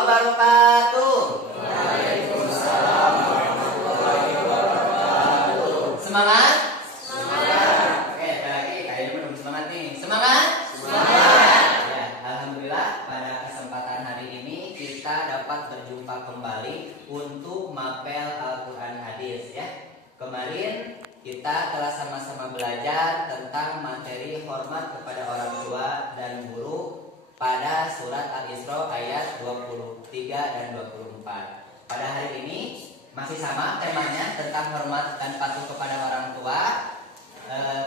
wabarakatuh. Waalaikumsalam warahmatullahi wabarakatuh. Semangat? Semangat. Oke, ada lagi. Kayaknya belum semangat nih. Semangat? Semangat. Ya, alhamdulillah pada kesempatan hari ini kita dapat berjumpa kembali untuk mapel Al-Quran Hadis ya. Kemarin kita telah sama-sama belajar tentang materi hormat kepada orang tua dan guru pada surat Al-Isra ayat 23 dan 24. Pada hari ini masih sama temanya tentang hormat dan patuh kepada orang tua,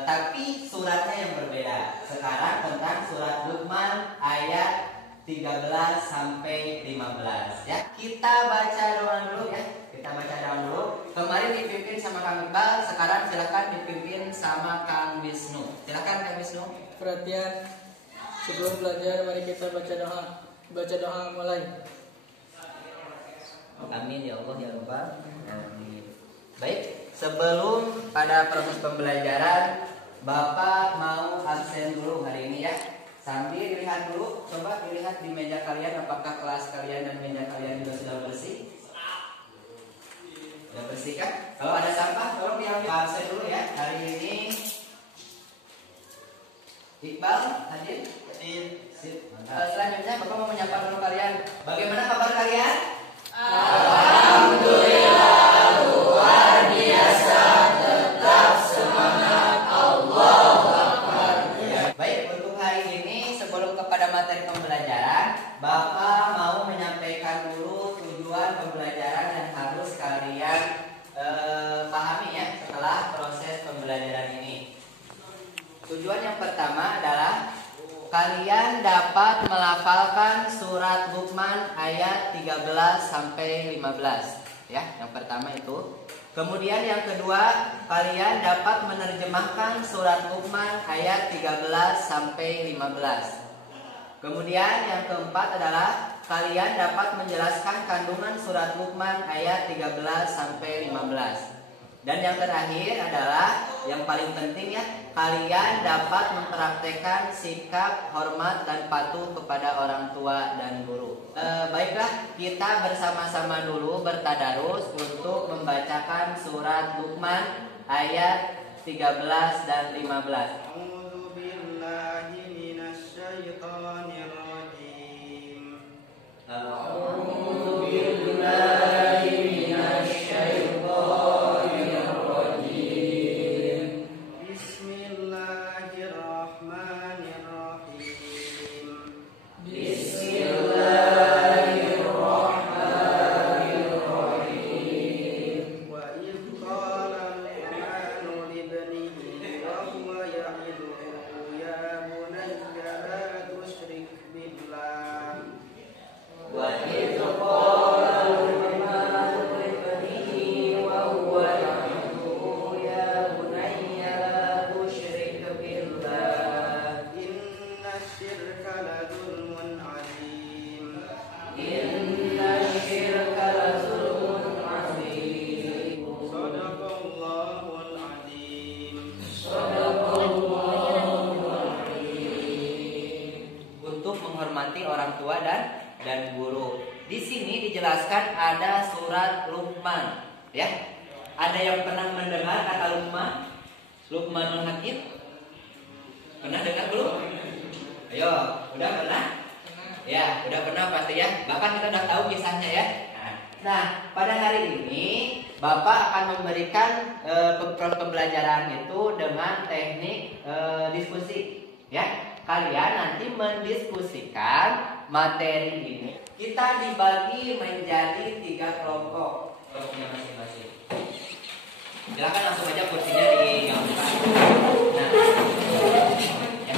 tapi suratnya yang berbeda. Sekarang tentang surat Luqman ayat 13 sampai 15 ya. Kita baca doa dulu ya. Kemarin dipimpin sama Kang Iqbal, sekarang silakan dipimpin sama Kang Wisnu. Silakan Kang Wisnu. Perhatian, sebelum belajar mari kita baca doa. Baca doa mulai. Amin ya Allah ya Rabbal Alamin. Baik, sebelum pada proses pembelajaran, Bapak mau absen dulu hari ini ya. Sambil dilihat dulu, coba dilihat di meja kalian apakah kelas kalian dan meja kalian juga sudah bersih. Sudah bersih kan? Kalau ada sampah tolong diambil. Absen dulu ya hari ini. Iqbal hadir? Sip. Selanjutnya Bapak mau menyapa dulu kalian. Bagaimana kabar kalian? Alhamdulillah luar biasa, tetap semangat, Allahu Akbar. Baik, untuk hari ini sebelum kepada materi pembelajaran, Bapak mau menyampaikan dulu tujuan pembelajaran yang harus kalian pahami ya setelah proses pembelajaran ini. Tujuan yang pertama adalah kalian dapat melafalkan surat Luqman ayat 13 sampai 15 ya, yang pertama itu. Kemudian yang kedua, kalian dapat menerjemahkan surat Luqman ayat 13 sampai 15. Kemudian yang keempat adalah kalian dapat menjelaskan kandungan surat Luqman ayat 13 sampai 15. Dan yang terakhir adalah yang paling penting ya, kalian dapat mempraktekkan sikap hormat dan patuh kepada orang tua dan guru. Baiklah, kita bersama-sama dulu bertadarus untuk membacakan surat Luqman ayat 13 dan 15. Orang tua dan guru. Di sini dijelaskan ada surat Luqman, ya. Ada yang pernah mendengar kata Luqman? Luqmanul Hakim? Pernah dengar belum? Ayo, udah pernah? Ya, udah pernah pasti ya. Bahkan kita udah tahu kisahnya ya. Nah, pada hari ini Bapak akan memberikan pembelajaran itu dengan teknik diskusi, ya. Kalian nanti mendiskusikan materi ini. Kita dibagi menjadi 3 kelompok. Kelompoknya masing-masing. Silakan langsung aja kursinya digaungkan. Nah, ya.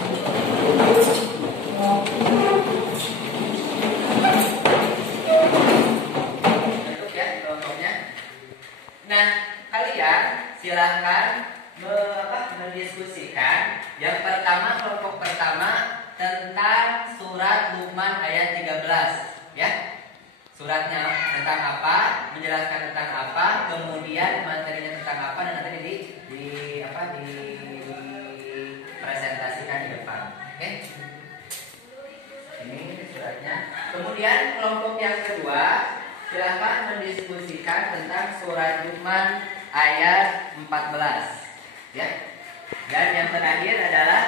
Cukup ya kelompoknya. Nah, kalian silakan mendiskusikan. Yang pertama, kelompok pertama tentang surat Luqman ayat 13 ya. Suratnya tentang apa, menjelaskan tentang apa, kemudian materinya tentang apa, dan nanti dipresentasikan di depan. Oke. Ini suratnya. kemudian kelompok yang kedua silakan mendiskusikan tentang surat Luqman ayat 14 ya. Dan yang terakhir adalah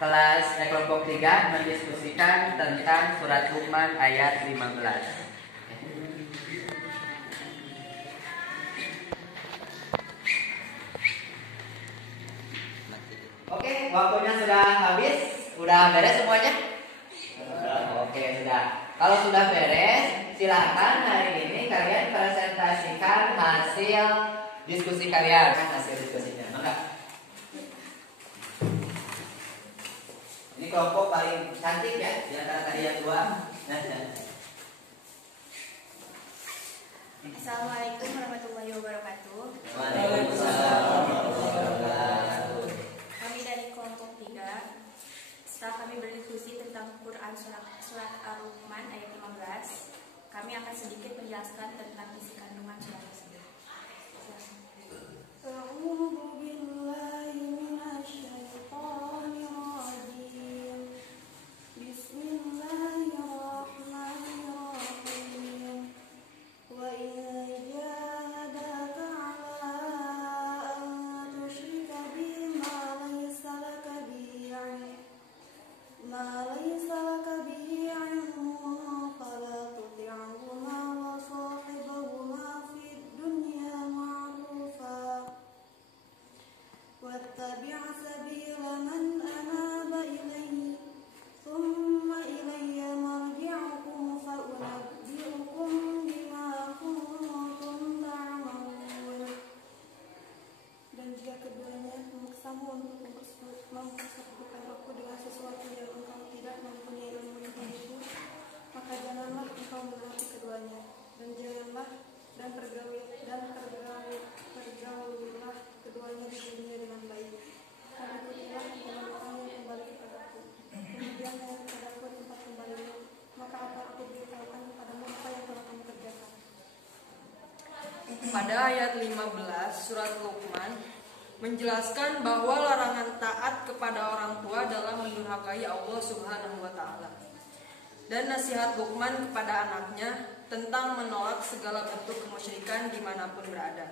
kelompok 3 mendiskusikan tentang surat Luqman ayat 15. Oke, waktunya sudah habis. Udah beres semuanya? Oke, sudah. Kalau sudah beres, silakan hari ini kalian presentasikan hasil diskusi kalian. Hasil diskusinya, maka ini kelompok paling cantik ya di antara tadi yang dua. Assalamualaikum warahmatullahi wabarakatuh. Waalaikumsalam warahmatullahi wabarakatuh. Kami dari kelompok 3. Setelah kami berdiskusi tentang Quran surat Ar-Rahman ayat 15, kami akan sedikit menjelaskan tentang isi kandungan surat tersebut. A'udzu billahi minasyaitonir rajim. Bismillahirrahmanirrahim. Wa in jahadaka 'ala an tusyrika bima laysa laka bihi 'ilmun fala tuti'huma wa sahibhuma fid dunya ma'rufa wattabi' sabila man anaba ilayya thumma ilayya marji'ukum fa unabbi'ukum bima kuntum ta'malun. Dan jika keduanya memaksamu untuk mempersekutukan aku dengan sesuatu yang engkau tidak mempunyai ilmu itu, maka janganlah engkau menaati keduanya, dan janganlah dan pergaulilah keduanya di dunia dengan baik. Dan ikutilah orang yang kembali kepadaku, kemudian yang kepadaku tempat kembalimu, maka akan aku beritahukan kepadamu apa yang telah kamu kerjakan. Pada ayat 15 surat Luqman menjelaskan bahwa larangan taat kepada orang tua adalah mendurhakai Allah Subhanahu wa taala. Dan nasihat Luqman kepada anaknya tentang menolak segala bentuk kemusyrikan dimanapun berada.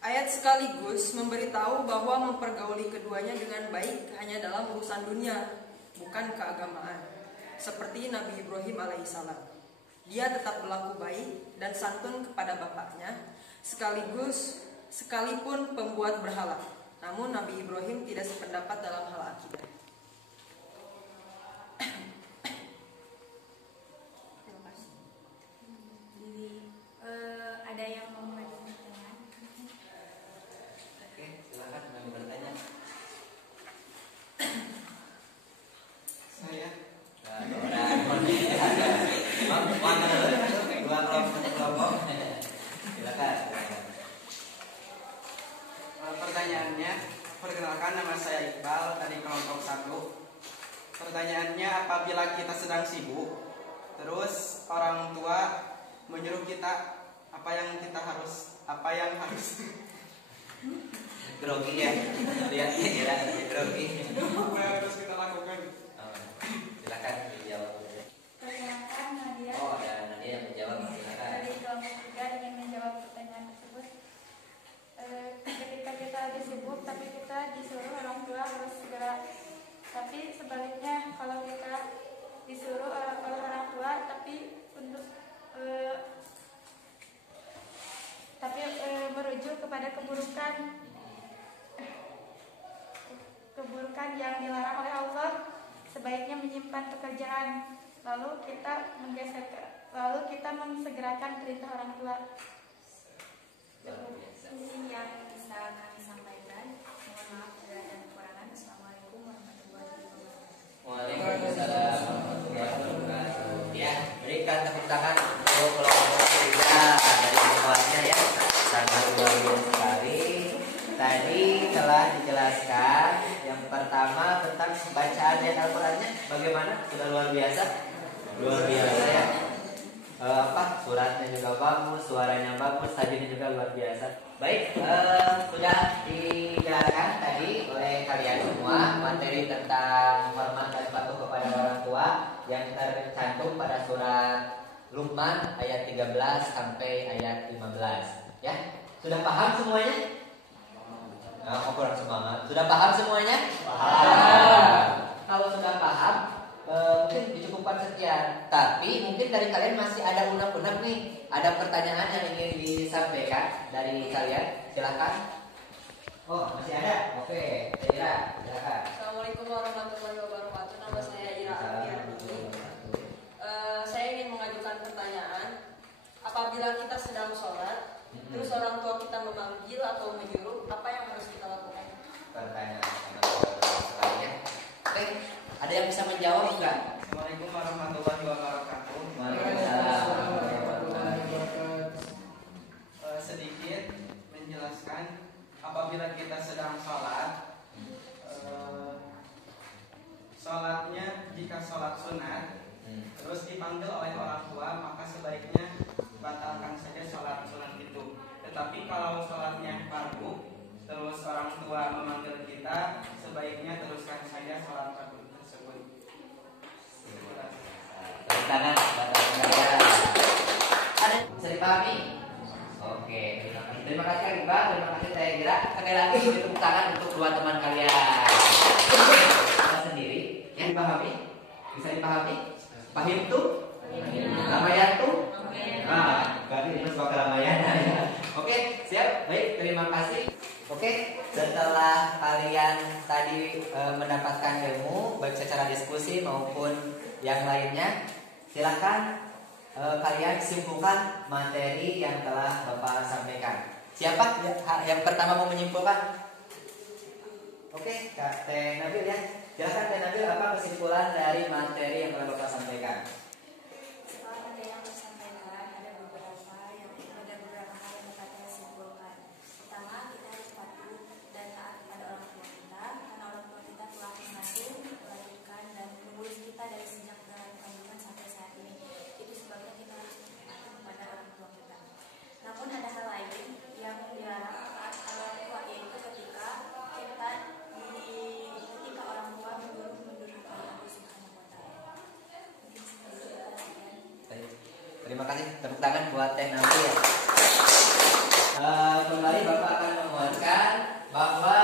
Ayat sekaligus memberitahu bahwa mempergauli keduanya dengan baik hanya dalam urusan dunia, bukan keagamaan. Seperti Nabi Ibrahim alaihissalam. Dia tetap berlaku baik dan santun kepada bapaknya, sekalipun pembuat berhala. Namun Nabi Ibrahim tidak sependapat dalam hal akidah. Terima kasih. Jadi ada yang mau mengajukan pertanyaan? Oke, silakan kami bertanya. Saya Dua kelompok. Silakan. Pertanyaannya, perkenalkan nama saya Iqbal dari kelompok 1. Pertanyaannya, apabila kita sedang sibuk, terus orang tua menyuruh kita apa yang harus Grogi ya. Lihatnya kira grogi. apa yang harus kita lakukan? Silakan dijawab. Perkenalkan Nadia. Oh, ada Nadia yang menjawab. Silakan. Dari kelompok 3 ingin menjawab pertanyaan tersebut. Ketika kita lagi sibuk tapi kita disuruh orang tua harus segera. Tapi sebaliknya kalau kita disuruh oleh orang tua tapi untuk merujuk kepada keburukan yang dilarang oleh Allah, sebaiknya menyimpan pekerjaan lalu kita mensegerakan perintah orang tua. Ini yang bisa kami sampaikan. Mohon maaf bila ada kekurangan. Assalamualaikum warahmatullahi wabarakatuh. Waalaikumsalam warahmatullahi wabarakatuh. Ya, berikan tepuk tangan untuk kelompok 3 dari kelasnya ya. Sangat luar biasa sekali. Tadi telah dijelaskan yang pertama tentang bacaan ayat Al-Qur'annya bagaimana? Sudah luar biasa? Luar biasa ya. suratnya juga bagus, suaranya bagus, hadirnya juga luar biasa. Baik, sudah dijelaskan tadi oleh kalian semua materi tentang hormat dan patuh kepada orang tua yang tercantum pada surat Luqman ayat 13 sampai ayat 15. Ya, sudah paham semuanya? Nah, kurang semangat. Sudah paham semuanya? Paham. Kalau sudah paham, mungkin dicukupkan sekian. Tapi mungkin dari kalian masih ada unek-unek nih, ada pertanyaan yang ingin disampaikan dari kalian. Silakan. Oh, masih ada? Oke, Ira, silakan. Assalamualaikum warahmatullahi wabarakatuh. Nama saya Ira Afiani. Saya ingin mengajukan pertanyaan. Apabila kita sedang sholat, terus orang tua kita memanggil atau menyuruh, apa yang harus kita lakukan? Pertanyaan selanjutnya. Oke, ada yang bisa menjawab enggak? Assalamualaikum warahmatullahi wabarakatuh. Waalaikumsalam. Sedikit menjelaskan apabila kita sedang sholat, sholatnya jika sholat sunat terus dipanggil oleh orang tua, maka sebaiknya batalkan saja sholat sunat itu. Tetapi kalau sholatnya fardu terus orang tua memanggil kita, sebaiknya teruskan saja sholat fardu tersebut. Tangan, ada bisa dipahami? Oke, terima kasih Kak Iqbal, terima kasih Teh Ira. Sekali lagi tepuk tangan untuk dua teman kalian. Kita sendiri yang dipahami, bisa dipahami? Pahim tuh? Ramayana tuh? Nah, berarti ini sebuah keramaian. Oke, siap. Baik, terima kasih. Oke, setelah kalian tadi mendapatkan ilmu baik secara diskusi maupun yang lainnya, silakan kalian simpulkan materi yang telah Bapak sampaikan. Siapa yang pertama mau menyimpulkan? Oke, Kak Teh Nabil ya. Silakan Teh Nabil, apa kesimpulan dari materi yang telah Bapak sampaikan? Setelah materi yang disampaikan, ada beberapa hal yang dapat saya simpulkan. Pertama, kita harus patuh dan taat kepada orang tua kita, karena orang tua kita telah mengandung, melahirkan, dan mengurus kita dari sejak dalam kandungan sampai saat ini. Itu sebabnya kita harus patuh kepada orang tua kita. Namun ada hal lain yang dilarang taat orang tua, yaitu ketika orang tua mendurhakai Allah Subhanahu wa Ta'ala. Mungkin seperti itu. Terima kasih, tepuk tangan buat Teh Nabil. Kembali Bapak akan menguatkan bahwa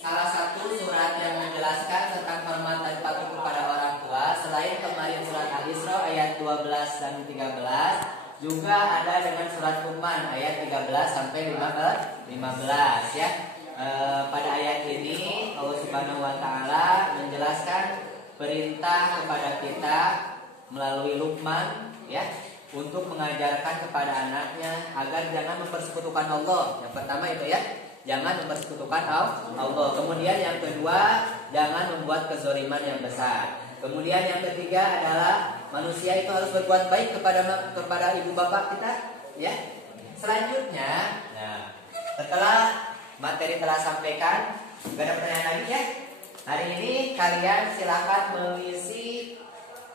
salah satu surat yang menjelaskan tentang hormat dan patuh kepada orang tua selain kemarin surat Al-Isra ayat 12 dan 13, juga ada dengan surat Luqman ayat 13 sampai 15 ya. Pada ayat ini Allah Subhanahu wa Ta'ala menjelaskan perintah kepada kita melalui Luqman ya, untuk mengajarkan kepada anaknya agar jangan mempersekutukan Allah. Yang pertama itu ya, jangan mempersekutukan Allah. Kemudian yang kedua, jangan membuat kezaliman yang besar. Kemudian yang ketiga adalah manusia itu harus berbuat baik kepada ibu bapak kita ya. Selanjutnya, nah, setelah materi telah sampaikan, gak ada pertanyaan lagi ya. Hari ini kalian silakan mengisi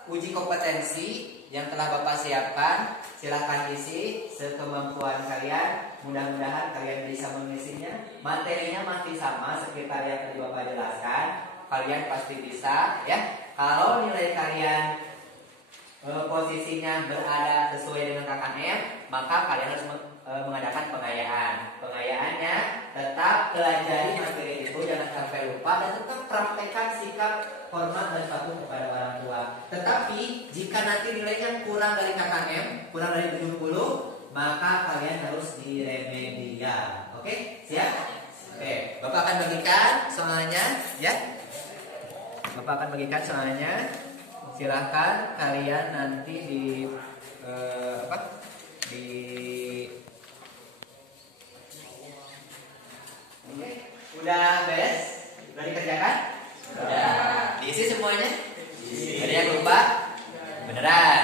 uji kompetensi yang telah Bapak siapkan. Silakan isi sekemampuan kalian. Mudah-mudahan kalian bisa mengisinya. Materinya masih sama sekitar yang tadi Bapak jelaskan. Kalian pasti bisa ya. Kalau nilai kalian posisinya berada sesuai dengan KKM, maka kalian harus mengadakan pengayaan. Pengayaannya tetap pelajari materi itu, jangan sampai lupa, dan tetap praktekkan sikap hormat dan patuh kepada orang tua. Tetapi jika nanti nilainya kurang dari KKM, kurang dari 70, maka kalian harus diremedial. Oke, siap? Oke, Bapak akan bagikan soalnya ya. Bapak akan bagikan soalnya. Silahkan kalian nanti udah beres? Udah dikerjakan? Udah. Diisi semuanya? Ada yang lupa? Beneran?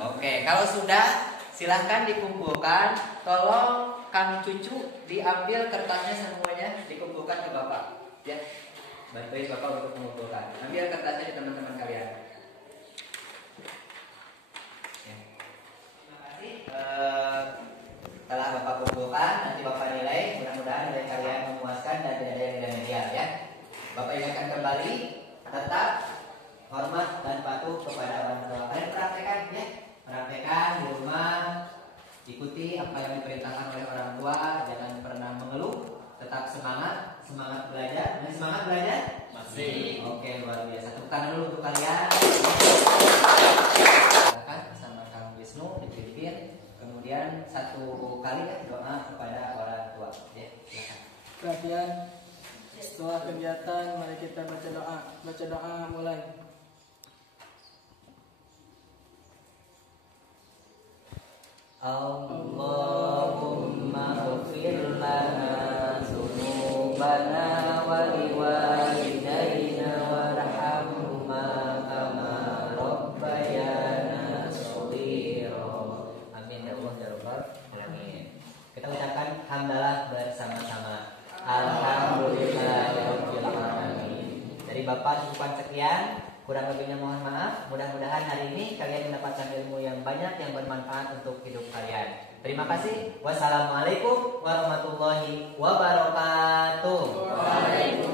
Oke, kalau sudah silahkan dikumpulkan. Tolong Kang Cucu diambil kertasnya semuanya, dikumpulkan ke Bapak ya. Bantuin Bapak untuk mengumpulkan. Ambil kertasnya di teman-teman kalian. tetap hormat dan patuh kepada orang tua. Kalian praktekkan ya, praktekkan di rumah, ikuti apa yang diperintahkan oleh orang tua, jangan pernah mengeluh, tetap semangat belajar. Masih semangat belajar? Masih. Oke, luar biasa. Tepuk tangan dulu untuk kalian. Silakan sama Kang Wisnu dipimpin. Kemudian satu kali ya doa kepada orang tua. Ya, silakan. Perhatian. Setelah kegiatan, mari kita baca doa. Baca doa mulai. Allahumma ighfir lana dzunubana wa liwalidayna warhamhuma kama rabbayana shaghira. Amin ya Allah ya Rabbal alamin. Kita ucapkan hamdalah bersama-sama. Alhamdulillahirabbil alamin. Dari Bapak cukupan sekian. Kurang lebihnya mohon maaf. Mudah-mudahan hari ini kalian mendapatkan ilmu yang banyak yang bermanfaat untuk hidup kalian. Terima kasih. Wassalamualaikum warahmatullahi wabarakatuh. Waalaikumsalam.